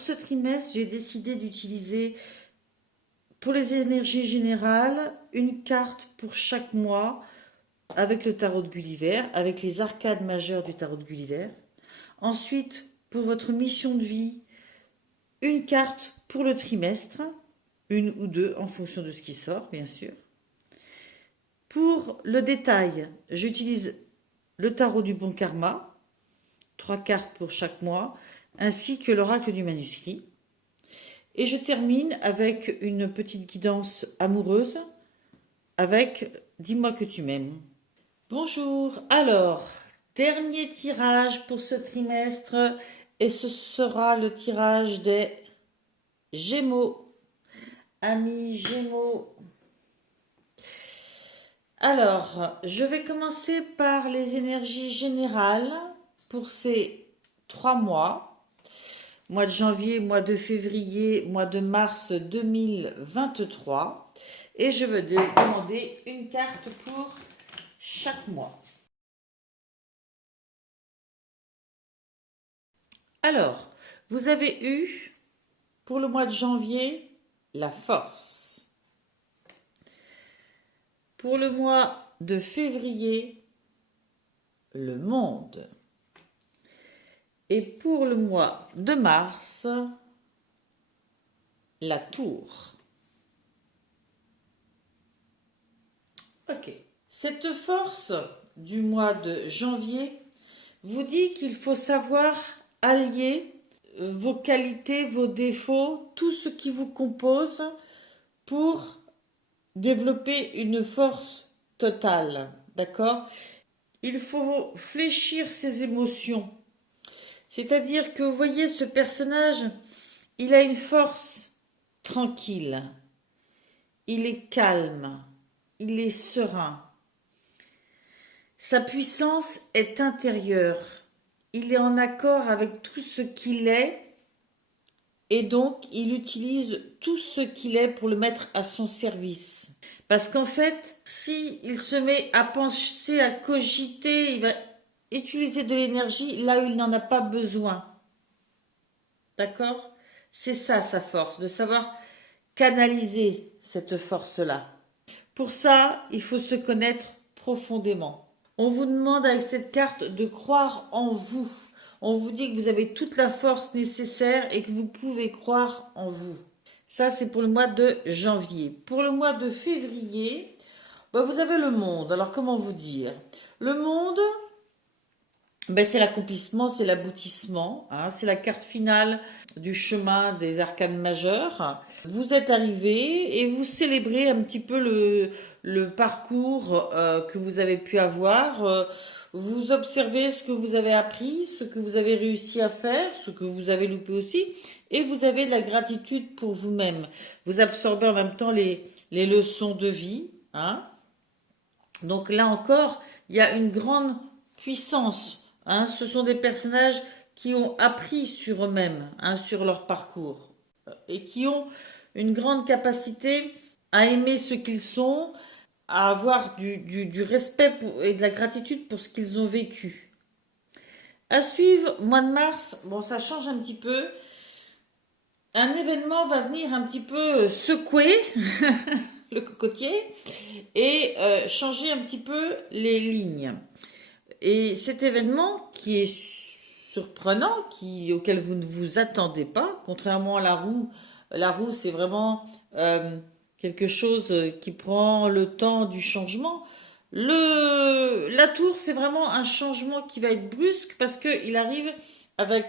pour ce trimestre, j'ai décidé d'utiliser pour les énergies générales une carte pour chaque mois avec le tarot de Gulliver, avec les arcades majeures du tarot de Gulliver. Ensuite, pour votre mission de vie, une carte pour le trimestre, une ou deux en fonction de ce qui sort, bien sûr. Pour le détail, j'utilise le tarot du bon karma, 3 cartes pour chaque mois, ainsi que l'oracle du manuscrit. Et je termine avec une petite guidance amoureuse avec Dis-moi que tu m'aimes. Bonjour, alors, dernier tirage pour ce trimestre et ce sera le tirage des Gémeaux. Amis Gémeaux. Alors, je vais commencer par les énergies générales pour ces 3 mois. Mois de janvier, mois de février, mois de mars 2023. Et je veux demander une carte pour chaque mois. Alors, vous avez eu pour le mois de janvier la force. Pour le mois de février, le monde. Et pour le mois de mars, la tour. Ok. Cette force du mois de janvier vous dit qu'il faut savoir allier vos qualités, vos défauts, tout ce qui vous compose pour développer une force totale. D'accord? Il faut fléchir ses émotions. C'est-à-dire que vous voyez ce personnage, il a une force tranquille, il est calme, il est serein. Sa puissance est intérieure, il est en accord avec tout ce qu'il est et donc il utilise tout ce qu'il est pour le mettre à son service. Parce qu'en fait, s'il se met à penser, à cogiter, il va utiliser de l'énergie là où il n'en a pas besoin. D'accord? C'est ça sa force, de savoir canaliser cette force-là. Pour ça, il faut se connaître profondément. On vous demande avec cette carte de croire en vous. On vous dit que vous avez toute la force nécessaire et que vous pouvez croire en vous. Ça, c'est pour le mois de janvier. Pour le mois de février, vous avez le monde. Alors, comment vous dire? Le monde, c'est l'accomplissement, c'est l'aboutissement. Hein, c'est la carte finale du chemin des arcanes majeures. Vous êtes arrivé et vous célébrez un petit peu le parcours que vous avez pu avoir. Vous observez ce que vous avez appris, ce que vous avez réussi à faire, ce que vous avez loupé aussi. Et vous avez de la gratitude pour vous-même. Vous absorbez en même temps les leçons de vie. Hein. Donc là encore, il y a une grande puissance. Hein. Ce sont des personnages qui ont appris sur eux-mêmes, hein, sur leur parcours. Et qui ont une grande capacité à aimer ce qu'ils sont, à avoir du respect et de la gratitude pour ce qu'ils ont vécu. À suivre, mois de mars, ça change un petit peu. Un événement va venir un petit peu secouer le cocotier et changer un petit peu les lignes. Et cet événement qui est surprenant, auquel vous ne vous attendez pas, contrairement à la roue c'est vraiment quelque chose qui prend le temps du changement. La tour c'est vraiment un changement qui va être brusque parce qu'il arrive avec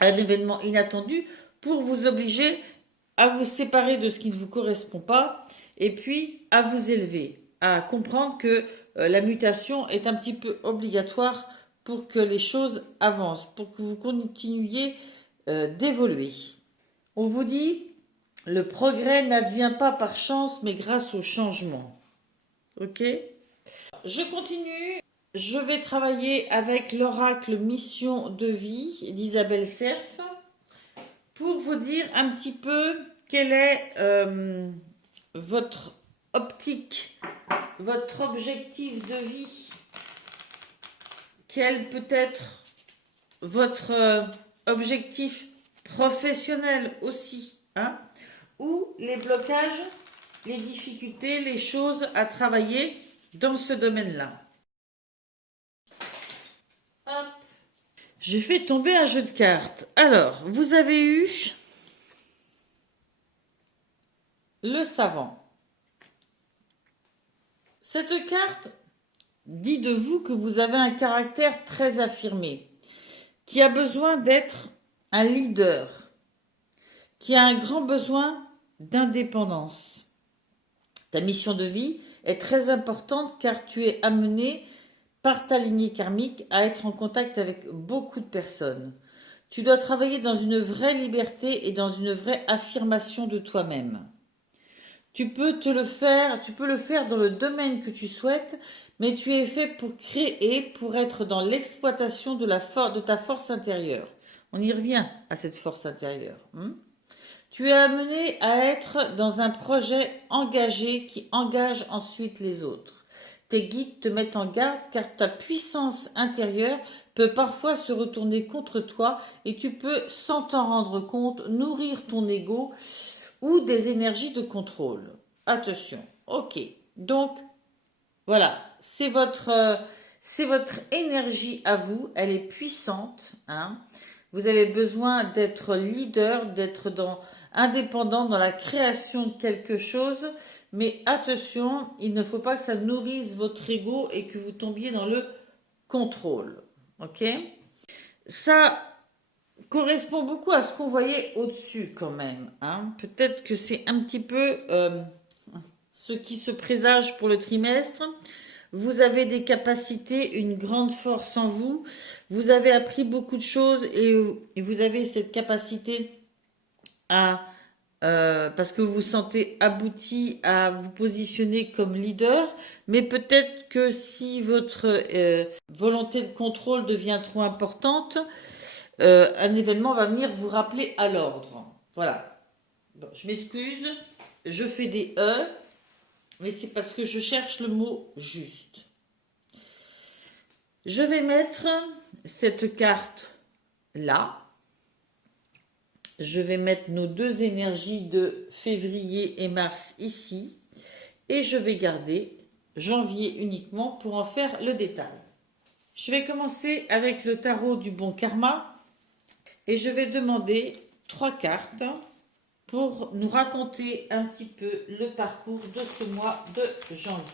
un événement inattendu pour vous obliger à vous séparer de ce qui ne vous correspond pas et puis à vous élever, à comprendre que la mutation est un petit peu obligatoire pour que les choses avancent, pour que vous continuiez d'évoluer. On vous dit, le progrès n'advient pas par chance, mais grâce au changement. Ok? Je continue. Je vais travailler avec l'oracle Mission de vie d'Isabelle Cerf pour vous dire un petit peu quelle est votre optique, votre objectif de vie. Quel peut être votre objectif professionnelles aussi, hein, ou les blocages, les difficultés, les choses à travailler dans ce domaine-là. Hop. J'ai fait tomber un jeu de cartes. Alors, vous avez eu le savant. Cette carte dit de vous que vous avez un caractère très affirmé, qui a besoin d'être un leader, qui a un grand besoin d'indépendance. Ta mission de vie est très importante car tu es amené par ta lignée karmique à être en contact avec beaucoup de personnes. Tu dois travailler dans une vraie liberté et dans une vraie affirmation de toi-même. Tu peux le faire dans le domaine que tu souhaites, mais tu es fait pour créer, pour être dans l'exploitation de ta force intérieure. On y revient à cette force intérieure. Tu es amené à être dans un projet engagé qui engage ensuite les autres. Tes guides te mettent en garde car ta puissance intérieure peut parfois se retourner contre toi et tu peux, sans t'en rendre compte, nourrir ton ego ou des énergies de contrôle. Attention, ok. Donc, voilà, c'est votre énergie à vous, elle est puissante. Hein. Vous avez besoin d'être leader, d'être indépendant dans la création de quelque chose. Mais attention, il ne faut pas que ça nourrisse votre ego et que vous tombiez dans le contrôle. Ok? Ça correspond beaucoup à ce qu'on voyait au-dessus quand même. Hein. Peut-être que c'est un petit peu ce qui se présage pour le trimestre. Vous avez des capacités, une grande force en vous. Vous avez appris beaucoup de choses et vous avez cette capacité à, parce que vous vous sentez abouti à vous positionner comme leader. Mais peut-être que si votre volonté de contrôle devient trop importante, un événement va venir vous rappeler à l'ordre. Voilà. Bon, je m'excuse, je fais des E, mais c'est parce que je cherche le mot juste. Je vais mettre cette carte là. Je vais mettre nos deux énergies de février et mars ici. Et je vais garder janvier uniquement pour en faire le détail. Je vais commencer avec le tarot du bon karma. Et je vais demander 3 cartes pour nous raconter un petit peu le parcours de ce mois de janvier.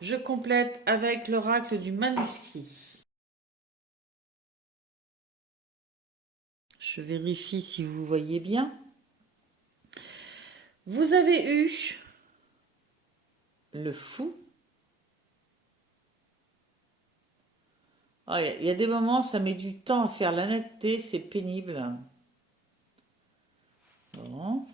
Je complète avec l'oracle du manuscrit. Je vérifie si vous voyez bien. Vous avez eu le fou. Il y a des moments, ça met du temps à faire la netteté, c'est pénible. Bon.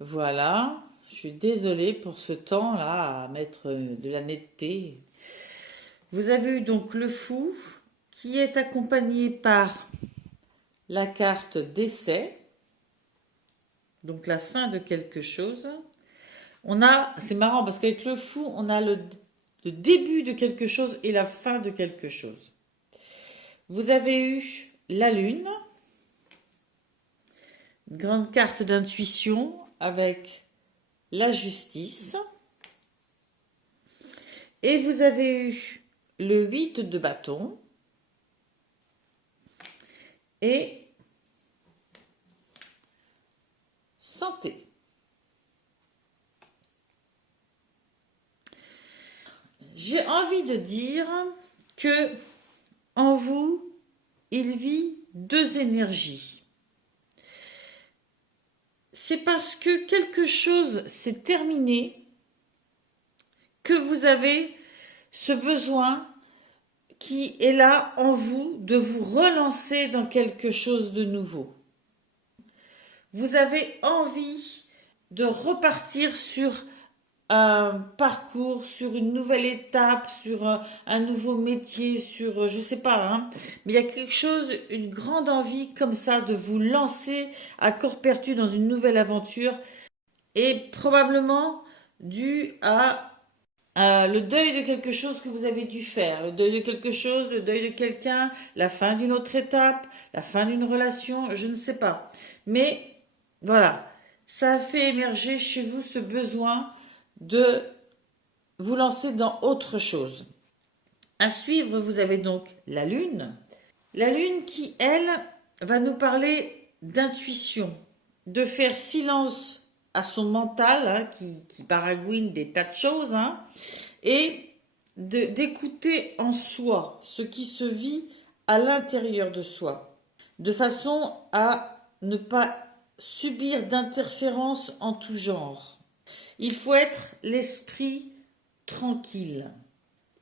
Voilà, je suis désolée pour ce temps-là à mettre de la netteté. Vous avez eu donc le fou qui est accompagné par la carte décès, donc la fin de quelque chose. C'est marrant parce qu'avec le fou, on a le début de quelque chose et la fin de quelque chose. Vous avez eu la lune, une grande carte d'intuition avec la justice. Et vous avez eu le 8 de bâton et santé. J'ai envie de dire que en vous, il vit 2 énergies. C'est parce que quelque chose s'est terminé que vous avez ce besoin qui est là en vous de vous relancer dans quelque chose de nouveau. Vous avez envie de repartir sur un parcours, sur une nouvelle étape, sur un nouveau métier, sur, je sais pas, hein, mais il y a quelque chose, une grande envie comme ça de vous lancer à corps perdu dans une nouvelle aventure et probablement dû à le deuil de quelque chose que vous avez dû faire, le deuil de quelque chose, le deuil de quelqu'un, la fin d'une autre étape, la fin d'une relation, je ne sais pas. Mais voilà, ça a fait émerger chez vous ce besoin de vous lancer dans autre chose. À suivre, vous avez donc la Lune. La Lune qui, elle, va nous parler d'intuition, de faire silence à son mental, hein, qui baragouine des tas de choses, hein, et d'écouter en soi ce qui se vit à l'intérieur de soi, de façon à ne pas subir d'interférences en tout genre. Il faut être l'esprit tranquille.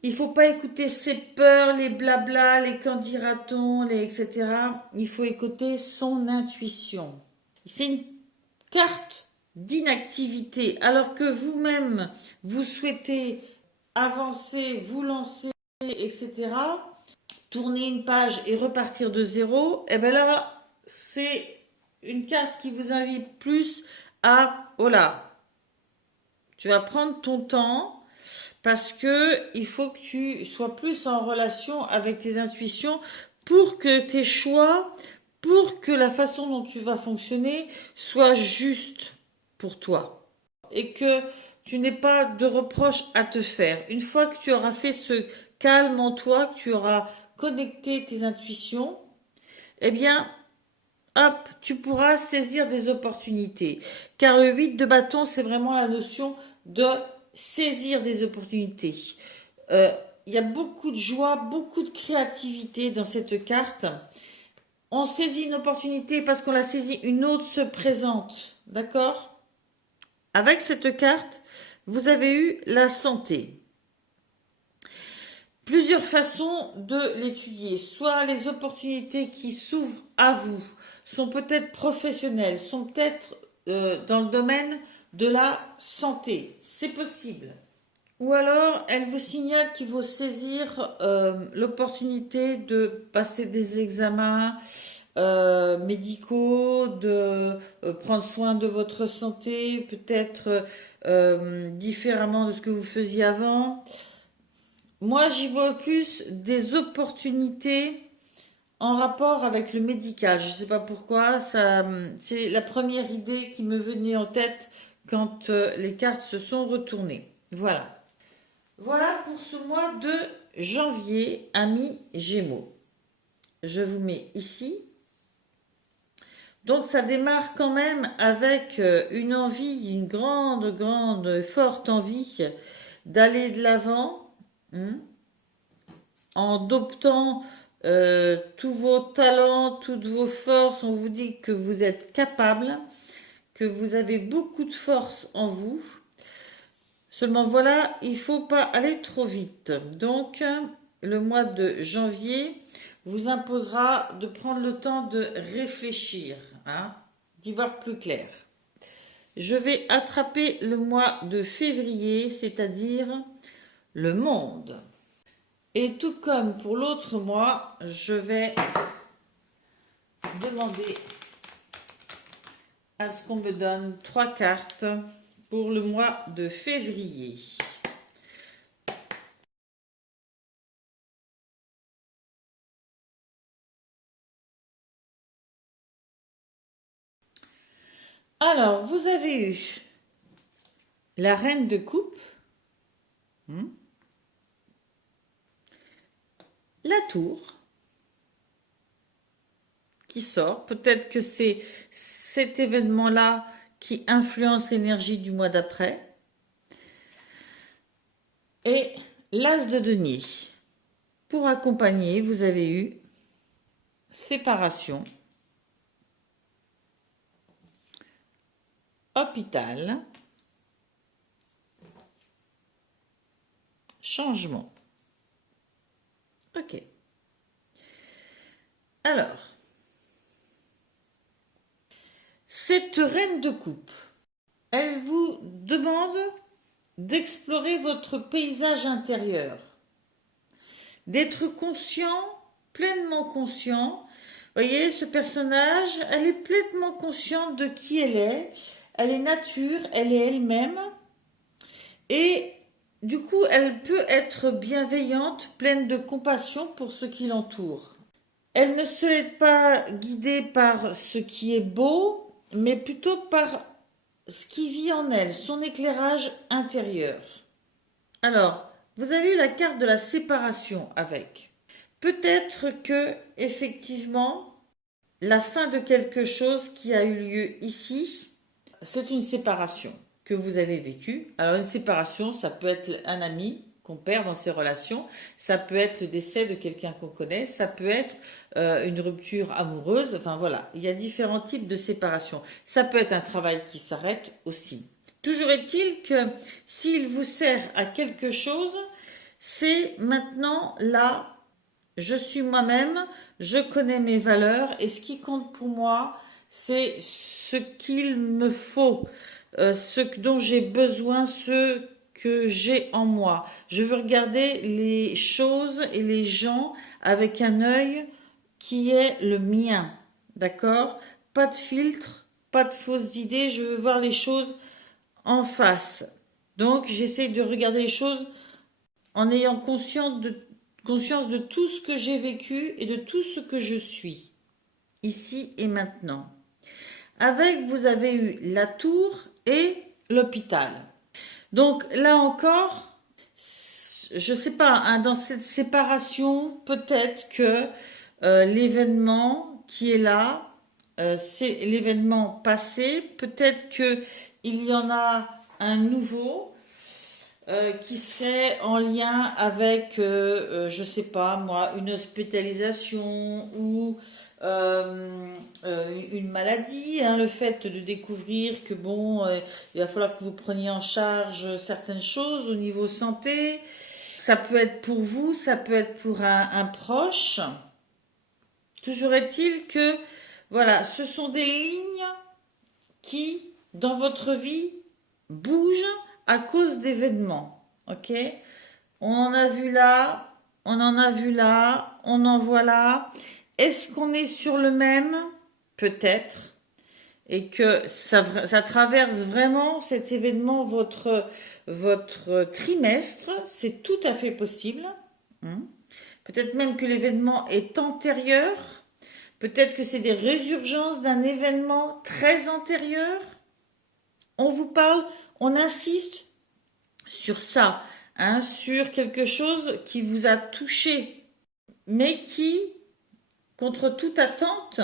Il ne faut pas écouter ses peurs, les blabla, les qu'en dira-t-on, les etc. Il faut écouter son intuition. C'est une carte d'inactivité, alors que vous-même, vous souhaitez avancer, vous lancer, etc. Tourner une page et repartir de zéro, et bien là, c'est une carte qui vous invite plus à, oh là, tu vas prendre ton temps, parce que il faut que tu sois plus en relation avec tes intuitions pour que tes choix, pour que la façon dont tu vas fonctionner soit juste pour toi et que tu n'aies pas de reproches à te faire. Une fois que tu auras fait ce calme en toi, que tu auras connecté tes intuitions, eh bien, hop, tu pourras saisir des opportunités. Car le 8 de bâton, c'est vraiment la notion de saisir des opportunités. Il y a beaucoup de joie, beaucoup de créativité dans cette carte. On saisit une opportunité parce qu'on la saisit, une autre se présente. D'accord? Avec cette carte, vous avez eu la santé. Plusieurs façons de l'étudier. Soit les opportunités qui s'ouvrent à vous sont peut-être professionnelles, sont peut-être dans le domaine de la santé. C'est possible. Ou alors, elle vous signale qu'il faut saisir l'opportunité de passer des examens médicaux, de prendre soin de votre santé, peut-être différemment de ce que vous faisiez avant. Moi, j'y vois plus des opportunités en rapport avec le médical. Je ne sais pas pourquoi, c'est la première idée qui me venait en tête quand les cartes se sont retournées. Voilà. Voilà pour ce mois de janvier, amis Gémeaux. Je vous mets ici. Donc ça démarre quand même avec une envie, une grande, forte envie d'aller de l'avant, en adoptant tous vos talents, toutes vos forces. On vous dit que vous êtes capable, que vous avez beaucoup de force en vous. Seulement voilà, il ne faut pas aller trop vite. Donc, le mois de janvier vous imposera de prendre le temps de réfléchir, hein, d'y voir plus clair. Je vais attraper le mois de février, c'est-à-dire le monde. Et tout comme pour l'autre mois, je vais demander à ce qu'on me donne 3 cartes pour le mois de février. Alors, vous avez eu la reine de coupe, la tour qui sort. Peut-être que c'est cet événement-là qui influence l'énergie du mois d'après. Et l'as de denier. Pour accompagner, vous avez eu séparation, hôpital, changement. Ok. Alors, cette reine de coupe, elle vous demande d'explorer votre paysage intérieur, d'être conscient, pleinement conscient. Vous voyez, ce personnage, elle est pleinement consciente de qui elle est nature, elle est elle-même. Et du coup, elle peut être bienveillante, pleine de compassion pour ce qui l'entoure. Elle ne se laisse pas guider par ce qui est beau, mais plutôt par ce qui vit en elle, son éclairage intérieur. Alors, vous avez eu la carte de la séparation avec. Peut-être que, effectivement, la fin de quelque chose qui a eu lieu ici, c'est une séparation que vous avez vécue. Alors, une séparation, ça peut être un ami qu'on perd dans ses relations, ça peut être le décès de quelqu'un qu'on connaît, ça peut être une rupture amoureuse, enfin voilà, il y a différents types de séparation. Ça peut être un travail qui s'arrête aussi. Toujours est-il que s'il vous sert à quelque chose, c'est maintenant là, je suis moi-même, je connais mes valeurs et ce qui compte pour moi, c'est ce qu'il me faut, ce dont j'ai besoin, ce que j'ai en moi. Je veux regarder les choses et les gens avec un œil qui est le mien, d'accord? Pas de filtre, pas de fausses idées, je veux voir les choses en face. Donc j'essaye de regarder les choses en ayant conscience de tout ce que j'ai vécu et de tout ce que je suis, ici et maintenant. Avec, vous avez eu la tour et l'hôpital. Donc là encore, je ne sais pas, hein, dans cette séparation, peut-être que l'événement qui est là, c'est l'événement passé. Peut-être qu'il y en a un nouveau qui serait en lien avec, je ne sais pas moi, une hospitalisation ou une maladie, hein, le fait de découvrir que bon, il va falloir que vous preniez en charge certaines choses au niveau santé. Ça peut être pour vous, ça peut être pour un proche. Toujours est-il que, voilà, ce sont des lignes qui, dans votre vie, bougent à cause d'événements. Ok? On en a vu là, on en a vu là, on en voit là. Est-ce qu'on est sur le même? Peut-être. Et que ça traverse vraiment cet événement, votre trimestre. C'est tout à fait possible. Peut-être même que l'événement est antérieur. Peut-être que c'est des résurgences d'un événement très antérieur. On vous parle, on insiste sur ça, hein, sur quelque chose qui vous a touché, mais qui, contre toute attente,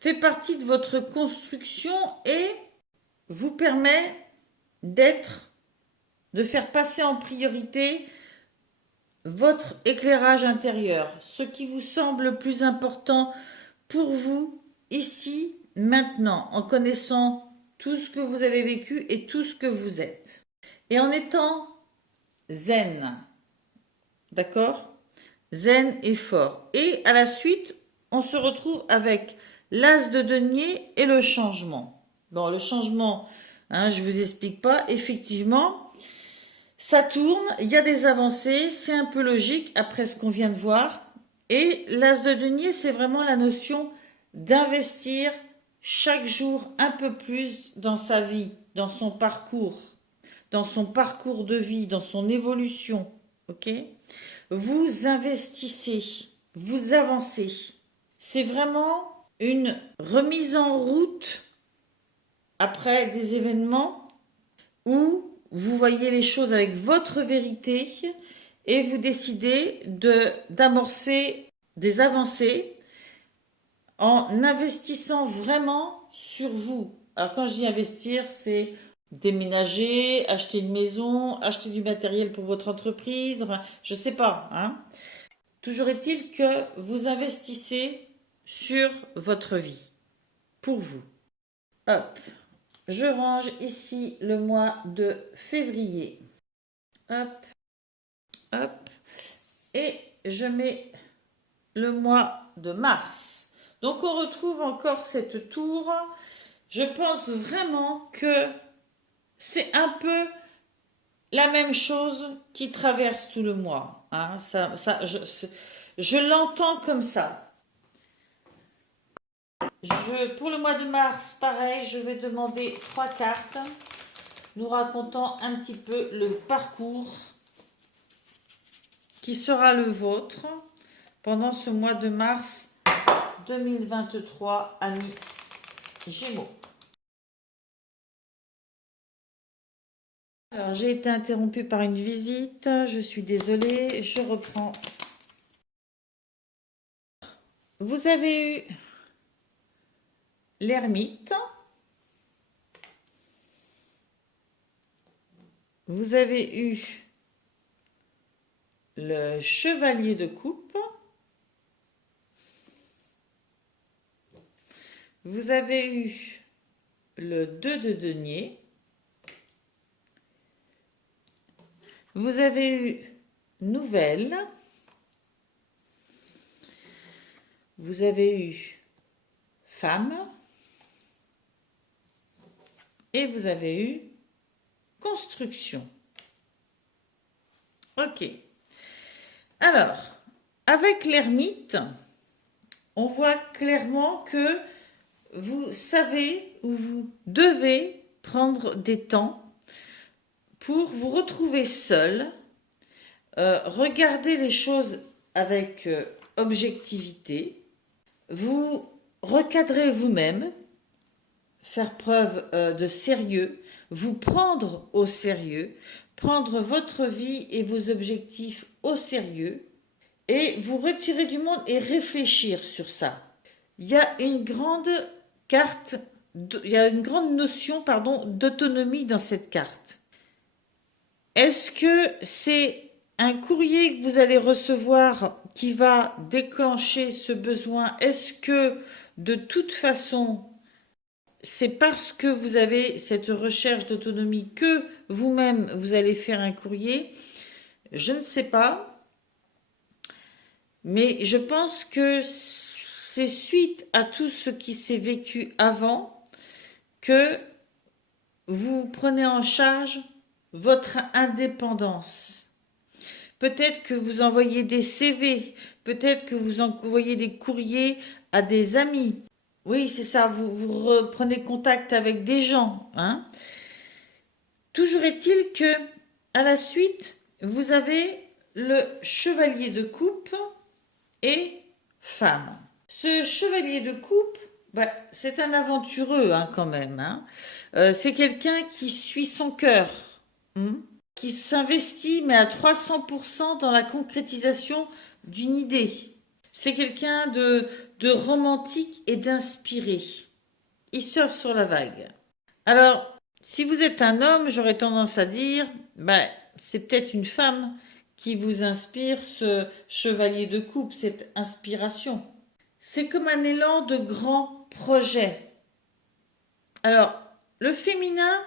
fait partie de votre construction et vous permet de faire passer en priorité votre éclairage intérieur, ce qui vous semble le plus important pour vous ici, maintenant, en connaissant tout ce que vous avez vécu et tout ce que vous êtes. Et en étant zen, d'accord? Zen et fort. Et à la suite, on se retrouve avec l'as de denier et le changement. Bon, le changement, hein, je ne vous explique pas, effectivement, ça tourne, il y a des avancées, c'est un peu logique après ce qu'on vient de voir. Et l'as de denier, c'est vraiment la notion d'investir chaque jour un peu plus dans sa vie, dans son parcours de vie, dans son évolution. Ok? Vous investissez, vous avancez. C'est vraiment une remise en route après des événements où vous voyez les choses avec votre vérité et vous décidez d'amorcer des avancées en investissant vraiment sur vous. Alors quand je dis investir, c'est déménager, acheter une maison, acheter du matériel pour votre entreprise, enfin, je sais pas, hein. Toujours est-il que vous investissez sur votre vie, pour vous. Hop, je range ici le mois de février. Hop, hop, et je mets le mois de mars. Donc on retrouve encore cette tour. Je pense vraiment que c'est un peu la même chose qui traverse tout le mois. Hein. Je l'entends comme ça. Pour le mois de mars, pareil, je vais demander 3 cartes. nous racontant un petit peu le parcours qui sera le vôtre pendant ce mois de mars 2023, amis Gémeaux. Alors, j'ai été interrompue par une visite, je suis désolée, je reprends. Vous avez eu l'ermite, vous avez eu le chevalier de coupe, vous avez eu le 2 de denier, vous avez eu nouvelle, vous avez eu femme et vous avez eu construction. Ok. Alors, avec l'ermite, on voit clairement que vous savez ou vous devez prendre des temps pour vous retrouver seul, regarder les choses avec objectivité, vous recadrer vous-même, faire preuve de sérieux, vous prendre au sérieux, prendre votre vie et vos objectifs au sérieux et vous retirer du monde et réfléchir sur ça. Il y a une grande carte, il y a une grande notion, pardon, d'autonomie dans cette carte. Est-ce que c'est un courrier que vous allez recevoir qui va déclencher ce besoin? Est-ce que de toute façon, c'est parce que vous avez cette recherche d'autonomie que vous-même, vous allez faire un courrier? Je ne sais pas. Mais je pense que c'est suite à tout ce qui s'est vécu avant que vous prenez en charge votre indépendance. Peut-être que vous envoyez des CV, peut-être que vous envoyez des courriers à des amis. Oui, c'est ça, vous reprenez contact avec des gens. Hein. Toujours est-il que, à la suite, vous avez le chevalier de coupe et femme. Ce chevalier de coupe, c'est un aventureux hein, quand même. Hein. C'est quelqu'un qui suit son cœur, qui s'investit mais à 300% dans la concrétisation d'une idée. C'est quelqu'un de romantique et d'inspiré. Il surfe sur la vague. Alors, si vous êtes un homme, j'aurais tendance à dire, c'est peut-être une femme qui vous inspire ce chevalier de coupe, cette inspiration. C'est comme un élan de grand projet. Alors, le féminin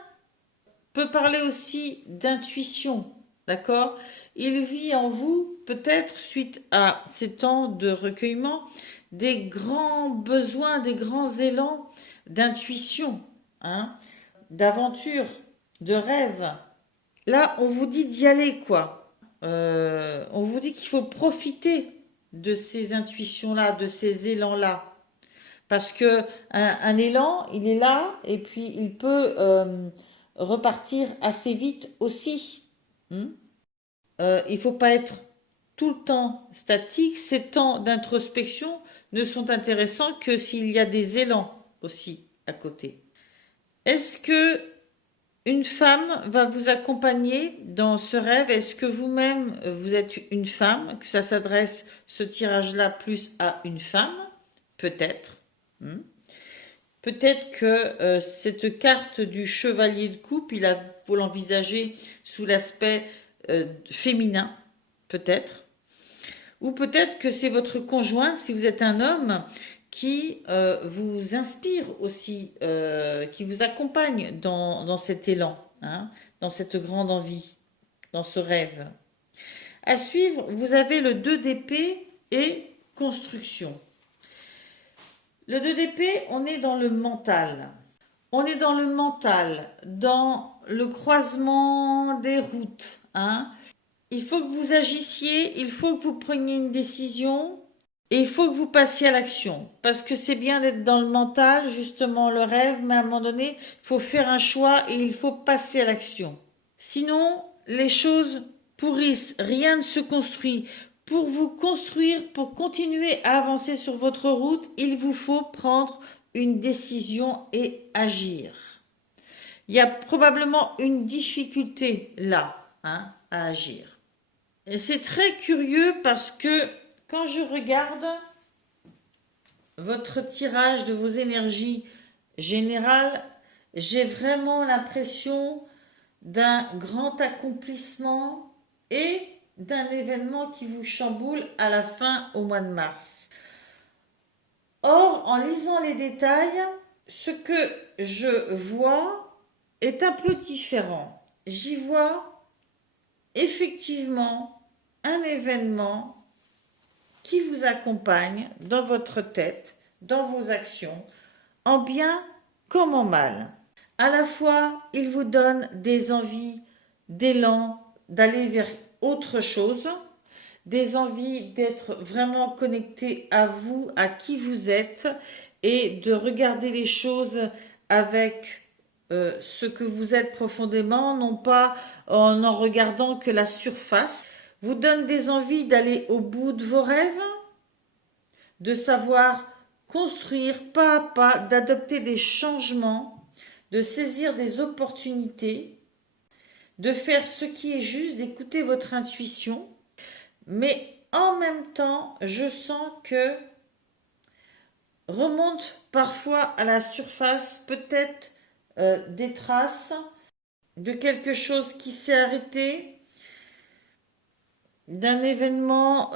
peut parler aussi d'intuition, d'accord? Il vit en vous, peut-être suite à ces temps de recueillement, des grands besoins, des grands élans d'intuition, hein, d'aventure, de rêve. Là, on vous dit d'y aller, quoi. On vous dit qu'il faut profiter de ces intuitions-là, de ces élans-là. Parce que un élan, il est là et puis il peut repartir assez vite aussi. Il ne faut pas être tout le temps statique. Ces temps d'introspection ne sont intéressants que s'il y a des élans aussi à côté. Est-ce que une femme va vous accompagner dans ce rêve? Est-ce que vous-même, vous êtes une femme? Que ça s'adresse, ce tirage-là, plus à une femme? Peut-être. Peut-être que cette carte du chevalier de coupe, faut l'envisager sous l'aspect féminin, peut-être. Ou peut-être que c'est votre conjointe, si vous êtes un homme, qui vous inspire aussi, qui vous accompagne dans cet élan, hein, dans cette grande envie, dans ce rêve. À suivre, vous avez le 2 d'épée et construction. Le 2 d'épée, on est dans le mental. On est dans le mental, dans le croisement des routes. Hein. Il faut que vous agissiez, il faut que vous preniez une décision. Et il faut que vous passiez à l'action, parce que c'est bien d'être dans le mental, justement le rêve, mais à un moment donné, il faut faire un choix et il faut passer à l'action. Sinon, les choses pourrissent, rien ne se construit. Pour vous construire, pour continuer à avancer sur votre route, il vous faut prendre une décision et agir. Il y a probablement une difficulté là, hein, à agir. Et c'est très curieux parce que quand je regarde votre tirage de vos énergies générales, j'ai vraiment l'impression d'un grand accomplissement et d'un événement qui vous chamboule à la fin au mois de mars. Or, en lisant les détails, ce que je vois est un peu différent. J'y vois effectivement un événement qui vous accompagne dans votre tête, dans vos actions, en bien comme en mal. À la fois, il vous donne des envies, d'élan, d'aller vers autre chose, des envies d'être vraiment connecté à vous, à qui vous êtes, et de regarder les choses avec ce que vous êtes profondément, non pas en regardant que la surface. Vous donne des envies d'aller au bout de vos rêves, de savoir construire pas à pas, d'adopter des changements, de saisir des opportunités, de faire ce qui est juste, d'écouter votre intuition. Mais en même temps, je sens que remonte parfois à la surface peut-être des traces de quelque chose qui s'est arrêté, d'un événement,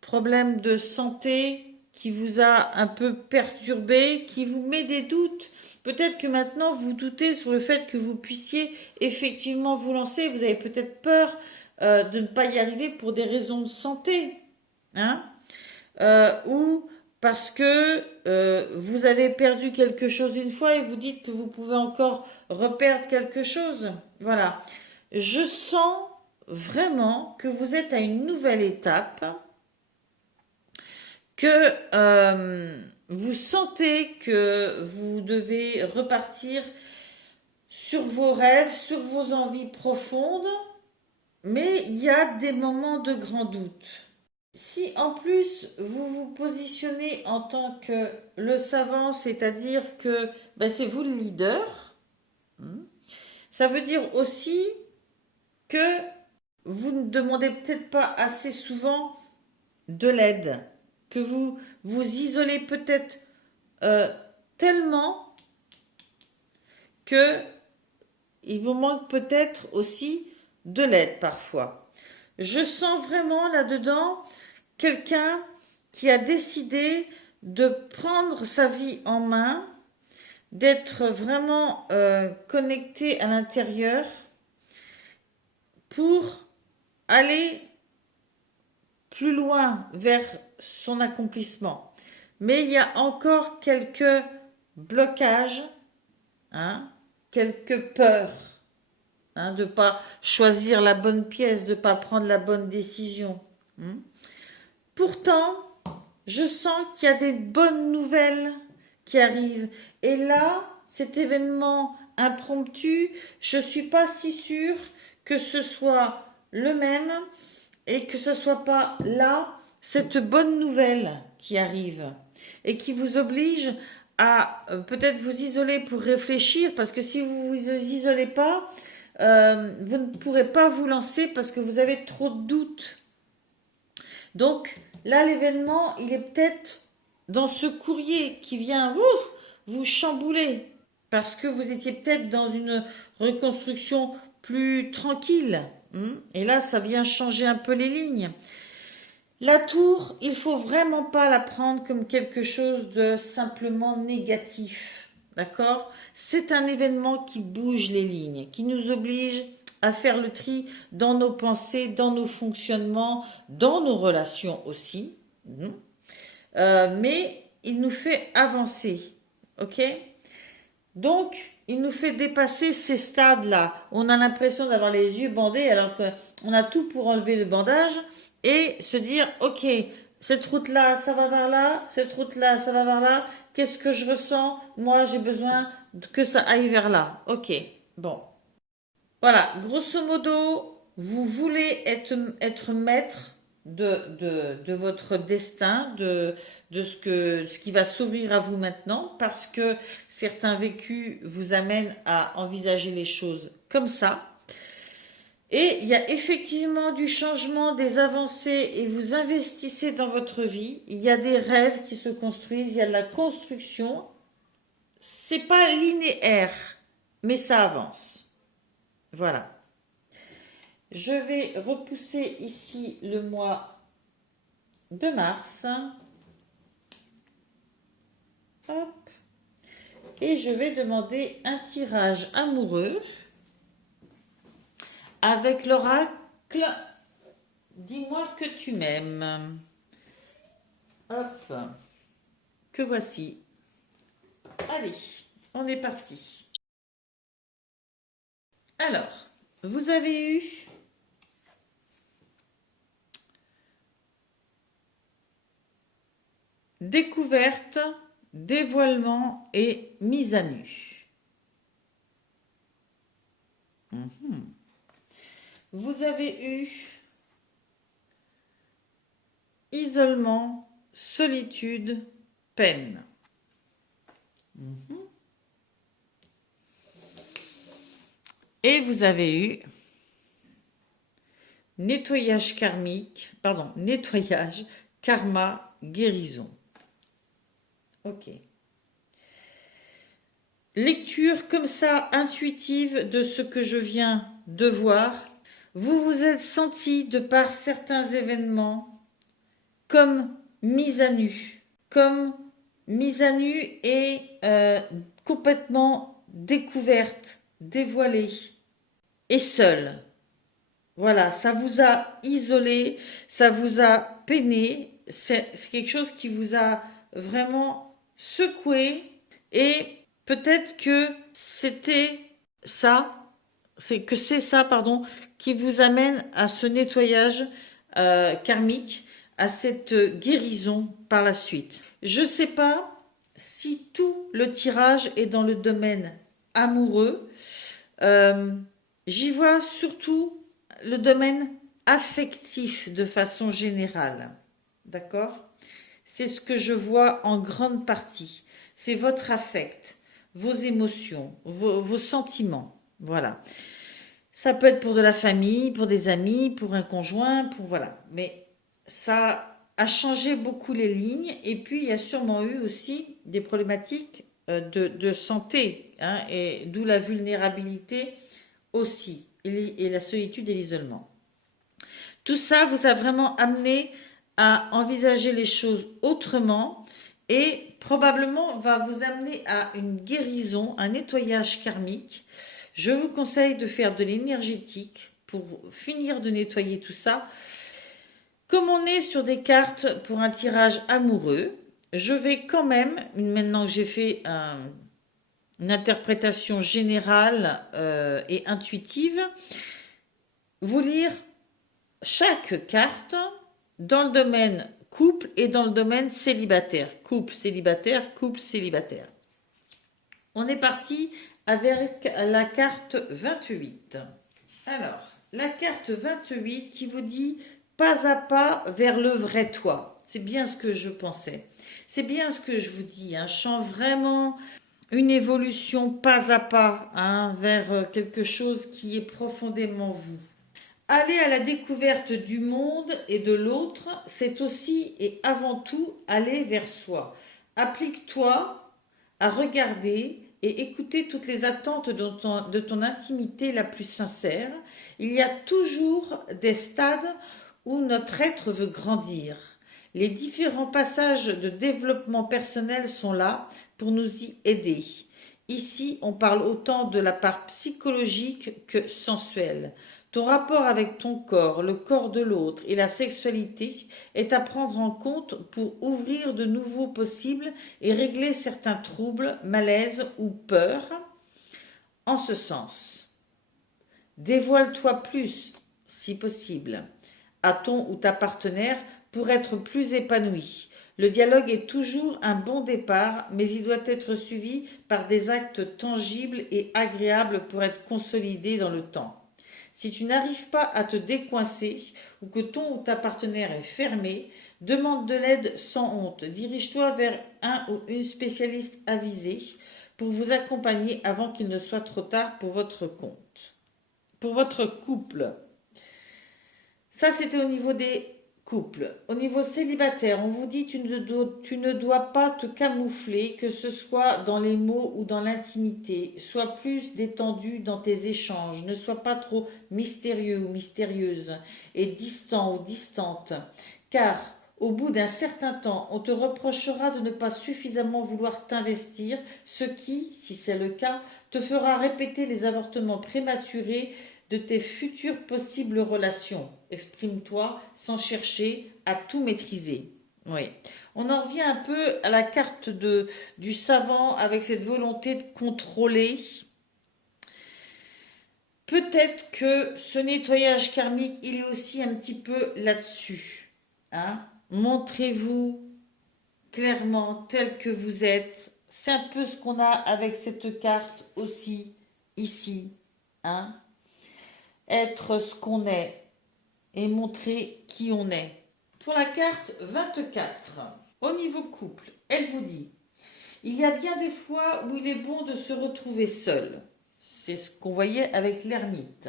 problème de santé qui vous a un peu perturbé, qui vous met des doutes. Peut-être que maintenant vous doutez sur le fait que vous puissiez effectivement vous lancer. Vous avez peut-être peur de ne pas y arriver pour des raisons de santé, hein, ou parce que vous avez perdu quelque chose une fois et vous dites que vous pouvez encore reperdre quelque chose. Voilà. Je sens vraiment que vous êtes à une nouvelle étape, que vous sentez que vous devez repartir sur vos rêves, sur vos envies profondes, mais il y a des moments de grand doute. Si en plus vous vous positionnez en tant que le savant, c'est-à-dire que c'est vous le leader, ça veut dire aussi que vous ne demandez peut-être pas assez souvent de l'aide, que vous vous isolez peut-être tellement que il vous manque peut-être aussi de l'aide parfois. Je sens vraiment là-dedans quelqu'un qui a décidé de prendre sa vie en main, d'être vraiment connecté à l'intérieur pour aller plus loin vers son accomplissement. Mais il y a encore quelques blocages, hein, quelques peurs, hein, de ne pas choisir la bonne pièce, de ne pas prendre la bonne décision. Pourtant, je sens qu'il y a des bonnes nouvelles qui arrivent. Et là, cet événement impromptu, je ne suis pas si sûre que ce soit le même et que ce ne soit pas là cette bonne nouvelle qui arrive et qui vous oblige à peut-être vous isoler pour réfléchir, parce que si vous ne vous isolez pas, vous ne pourrez pas vous lancer parce que vous avez trop de doutes. Donc là, l'événement, il est peut-être dans ce courrier qui vient vous chambouler parce que vous étiez peut-être dans une reconstruction plus tranquille. Et là, ça vient changer un peu les lignes. La tour, il faut vraiment pas la prendre comme quelque chose de simplement négatif. D'accord? C'est un événement qui bouge les lignes, qui nous oblige à faire le tri dans nos pensées, dans nos fonctionnements, dans nos relations aussi. Mais il nous fait avancer. Ok? Donc, il nous fait dépasser ces stades-là. On a l'impression d'avoir les yeux bandés alors qu'on a tout pour enlever le bandage. et se dire, ok, cette route-là, ça va vers là, cette route-là, ça va vers là, qu'est-ce que je ressens? Moi, j'ai besoin que ça aille vers là. Ok, bon. Voilà, grosso modo, vous voulez être maître de votre destin, de ce qui va s'ouvrir à vous maintenant, parce que certains vécus vous amènent à envisager les choses comme ça. Et il y a effectivement du changement, des avancées, et vous investissez dans votre vie. Il y a des rêves qui se construisent, il y a de la construction. C'est pas linéaire, mais ça avance. Voilà. Je vais repousser ici le mois de mars. Hop. Et je vais demander un tirage amoureux avec l'oracle. Dis-moi que tu m'aimes. Hop. Que voici. Allez, on est parti. Alors, vous avez eu découverte, dévoilement et mise à nu. Vous avez eu isolement, solitude, peine. Et vous avez eu nettoyage karmique, pardon, nettoyage, karma, guérison. Ok. Lecture comme ça, intuitive de ce que je viens de voir. Vous vous êtes senti, de par certains événements, comme mise à nu. Comme mise à nu et complètement découverte, dévoilée et seule. Voilà, ça vous a isolé, ça vous a peiné, c'est quelque chose qui vous a vraiment secoué et peut-être que c'était ça, c'est ça, pardon, qui vous amène à ce nettoyage karmique, à cette guérison par la suite. Je ne sais pas si tout le tirage est dans le domaine amoureux. J'y vois surtout le domaine affectif de façon générale. D'accord? C'est ce que je vois en grande partie. C'est votre affect, vos émotions, vos sentiments. Voilà. Ça peut être pour de la famille, pour des amis, pour un conjoint, pour voilà. Mais ça a changé beaucoup les lignes. Et puis, il y a sûrement eu aussi des problématiques de santé, hein, et d'où la vulnérabilité aussi, et la solitude et l'isolement. Tout ça vous a vraiment amené à envisager les choses autrement et probablement va vous amener à une guérison, un nettoyage karmique. Je vous conseille de faire de l'énergétique pour finir de nettoyer tout ça. Comme on est sur des cartes pour un tirage amoureux, je vais quand même, maintenant que j'ai fait une interprétation générale et intuitive, vous lire chaque carte dans le domaine couple et dans le domaine célibataire. Couple, célibataire, couple, célibataire. On est parti avec la carte 28. Alors, la carte 28 qui vous dit pas à pas vers le vrai toi. C'est bien ce que je pensais. C'est bien ce que je vous dis. Je sens vraiment une évolution pas à pas, vers quelque chose qui est profondément vous. Aller à la découverte du monde et de l'autre, c'est aussi et avant tout aller vers soi. Applique-toi à regarder et écouter toutes les attentes de ton intimité la plus sincère. Il y a toujours des stades où notre être veut grandir. Les différents passages de développement personnel sont là pour nous y aider. Ici, on parle autant de la part psychologique que sensuelle. Ton rapport avec ton corps, le corps de l'autre et la sexualité est à prendre en compte pour ouvrir de nouveaux possibles et régler certains troubles, malaises ou peurs. En ce sens, dévoile-toi plus, si possible. à ton ou ta partenaire pour être plus épanoui. Le dialogue est toujours un bon départ, mais il doit être suivi par des actes tangibles et agréables pour être consolidé dans le temps. Si tu n'arrives pas à te décoincer ou que ton ou ta partenaire est fermé, demande de l'aide sans honte. Dirige-toi vers un ou une spécialiste avisée pour vous accompagner avant qu'il ne soit trop tard pour votre compte. Pour votre couple. Ça, c'était au niveau des couples. Au niveau célibataire, on vous dit tu ne dois pas te camoufler, que ce soit dans les mots ou dans l'intimité. Sois plus détendu dans tes échanges. Ne sois pas trop mystérieux ou mystérieuse et distant ou distante. Car au bout d'un certain temps, on te reprochera de ne pas suffisamment vouloir t'investir, ce qui, si c'est le cas, te fera répéter les avortements prématurés de tes futures possibles relations. Exprime-toi sans chercher à tout maîtriser. Oui. On en revient un peu à la carte du savant avec cette volonté de contrôler. Peut-être que ce nettoyage karmique, il est aussi un petit peu là-dessus. Hein? Montrez-vous clairement tel que vous êtes. C'est un peu ce qu'on a avec cette carte aussi ici. Hein? Être ce qu'on est et montrer qui on est. Pour la carte 24, au niveau couple, elle vous dit, il y a bien des fois où il est bon de se retrouver seul. C'est ce qu'on voyait avec l'ermite.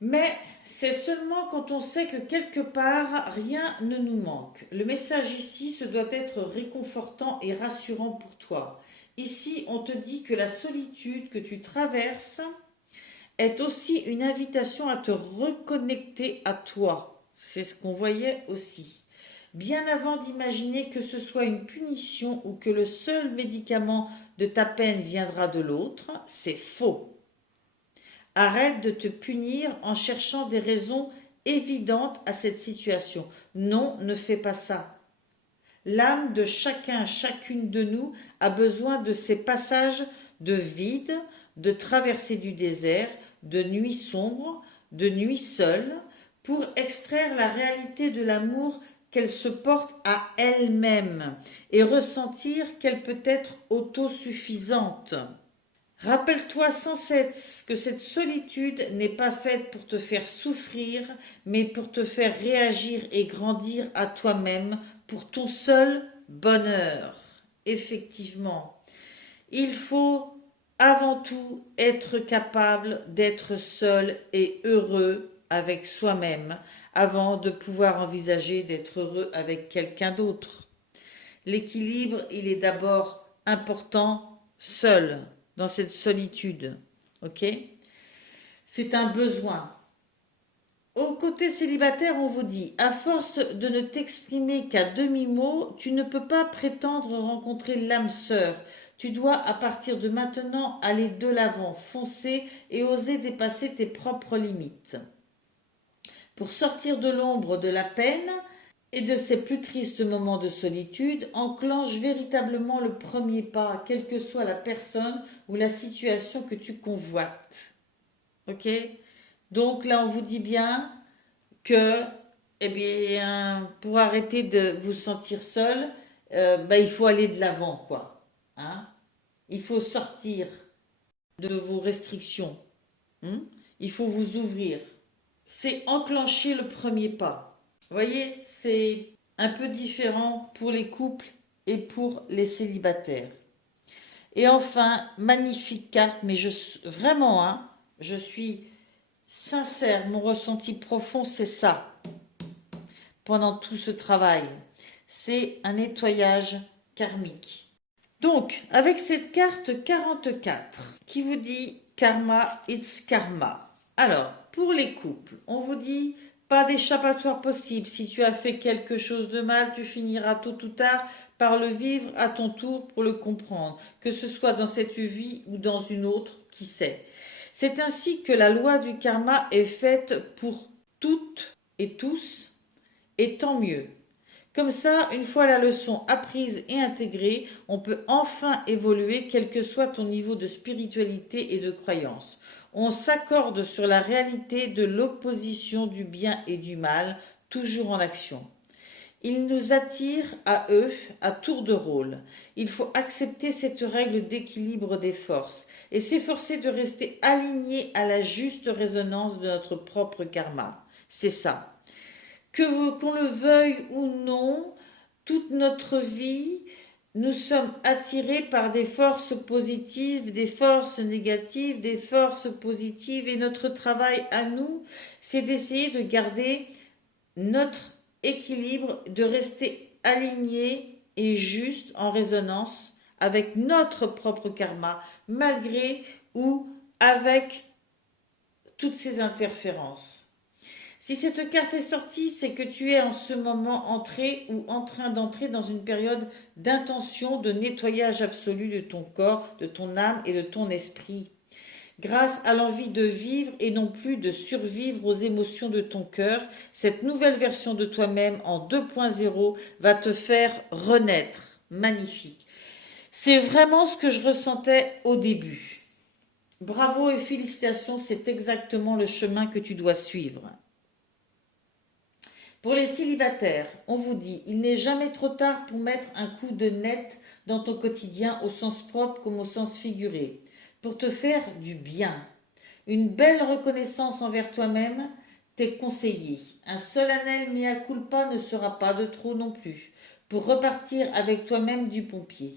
Mais c'est seulement quand on sait que quelque part, rien ne nous manque. Le message ici, ce doit être réconfortant et rassurant pour toi. Ici, on te dit que la solitude que tu traverses est aussi une invitation à te reconnecter à toi. C'est ce qu'on voyait aussi. Bien avant d'imaginer que ce soit une punition ou que le seul médicament de ta peine viendra de l'autre, c'est faux. Arrête de te punir en cherchant des raisons évidentes à cette situation. Non, ne fais pas ça. L'âme de chacun, chacune de nous a besoin de ces passages de vide, de traversée du désert, de nuits sombres, de nuits seules, pour extraire la réalité de l'amour qu'elle se porte à elle-même et ressentir qu'elle peut être autosuffisante. Rappelle-toi sans cesse que cette solitude n'est pas faite pour te faire souffrir, mais pour te faire réagir et grandir à toi-même pour ton seul bonheur. Effectivement, il faut avant tout être capable d'être seul et heureux avec soi-même avant de pouvoir envisager d'être heureux avec quelqu'un d'autre. L'équilibre, il est d'abord important seul, dans cette solitude. Ok? C'est un besoin. Au côté célibataire, on vous dit, à force de ne t'exprimer qu'à demi-mot, tu ne peux pas prétendre rencontrer l'âme sœur. Tu dois, à partir de maintenant, aller de l'avant, foncer et oser dépasser tes propres limites. Pour sortir de l'ombre de la peine et de ces plus tristes moments de solitude, enclenche véritablement le premier pas, quelle que soit la personne ou la situation que tu convoites. Ok? Donc là, on vous dit bien que, eh bien, pour arrêter de vous sentir seul, il faut aller de l'avant, quoi. Hein? Il faut sortir de vos restrictions. Il faut vous ouvrir. C'est enclencher le premier pas. Vous voyez, c'est un peu différent pour les couples et pour les célibataires. Et enfin, magnifique carte, mais vraiment, je suis sincère, mon ressenti profond, c'est ça. Pendant tout ce travail, c'est un nettoyage karmique. Donc, avec cette carte 44, qui vous dit karma, it's karma. Alors, pour les couples, on vous dit pas d'échappatoire possible. Si tu as fait quelque chose de mal, tu finiras tôt ou tard par le vivre à ton tour pour le comprendre, que ce soit dans cette vie ou dans une autre, qui sait. C'est ainsi que la loi du karma est faite pour toutes et tous, et tant mieux. Comme ça, une fois la leçon apprise et intégrée, on peut enfin évoluer quel que soit ton niveau de spiritualité et de croyance. On s'accorde sur la réalité de l'opposition du bien et du mal, toujours en action. Ils nous attirent à eux à tour de rôle. Il faut accepter cette règle d'équilibre des forces et s'efforcer de rester aligné à la juste résonance de notre propre karma. C'est ça. Qu'on le veuille ou non, toute notre vie, nous sommes attirés par des forces positives, des forces négatives, des forces positives. Et notre travail à nous, c'est d'essayer de garder notre équilibre, de rester aligné et juste en résonance avec notre propre karma, malgré ou avec toutes ces interférences. Si cette carte est sortie, c'est que tu es en ce moment entré ou en train d'entrer dans une période d'intention, de nettoyage absolu de ton corps, de ton âme et de ton esprit. Grâce à l'envie de vivre et non plus de survivre aux émotions de ton cœur, cette nouvelle version de toi-même en 2.0 va te faire renaître. Magnifique. C'est vraiment ce que je ressentais au début. Bravo et félicitations, c'est exactement le chemin que tu dois suivre. Pour les célibataires, on vous dit, il n'est jamais trop tard pour mettre un coup de net dans ton quotidien au sens propre comme au sens figuré, pour te faire du bien. Une belle reconnaissance envers toi-même t'est conseillée. Un solennel mea culpa ne sera pas de trop non plus, pour repartir avec toi-même du pompier.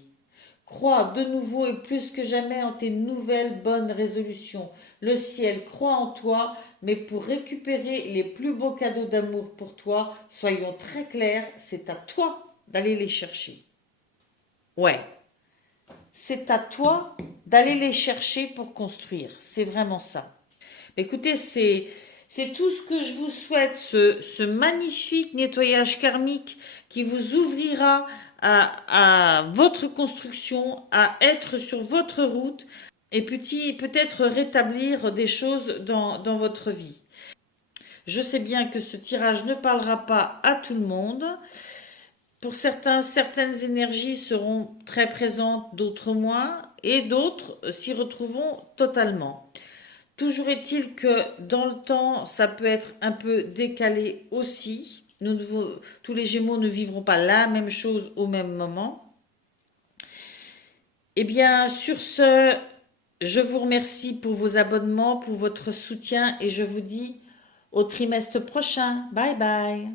Crois de nouveau et plus que jamais en tes nouvelles bonnes résolutions. Le ciel croit en toi, mais pour récupérer les plus beaux cadeaux d'amour pour toi, soyons très clairs, c'est à toi d'aller les chercher. Ouais, c'est à toi d'aller les chercher pour construire. C'est vraiment ça. Écoutez, c'est tout ce que je vous souhaite, ce magnifique nettoyage karmique qui vous ouvrira à votre construction, à être sur votre route et peut-être rétablir des choses dans votre vie. Je sais bien que ce tirage ne parlera pas à tout le monde. Pour certains, certaines énergies seront très présentes, d'autres moins, et d'autres s'y retrouveront totalement. Toujours est-il que dans le temps, ça peut être un peu décalé aussi. Tous les Gémeaux ne vivront pas la même chose au même moment. Eh bien, sur ce, je vous remercie pour vos abonnements, pour votre soutien et je vous dis au trimestre prochain. Bye bye.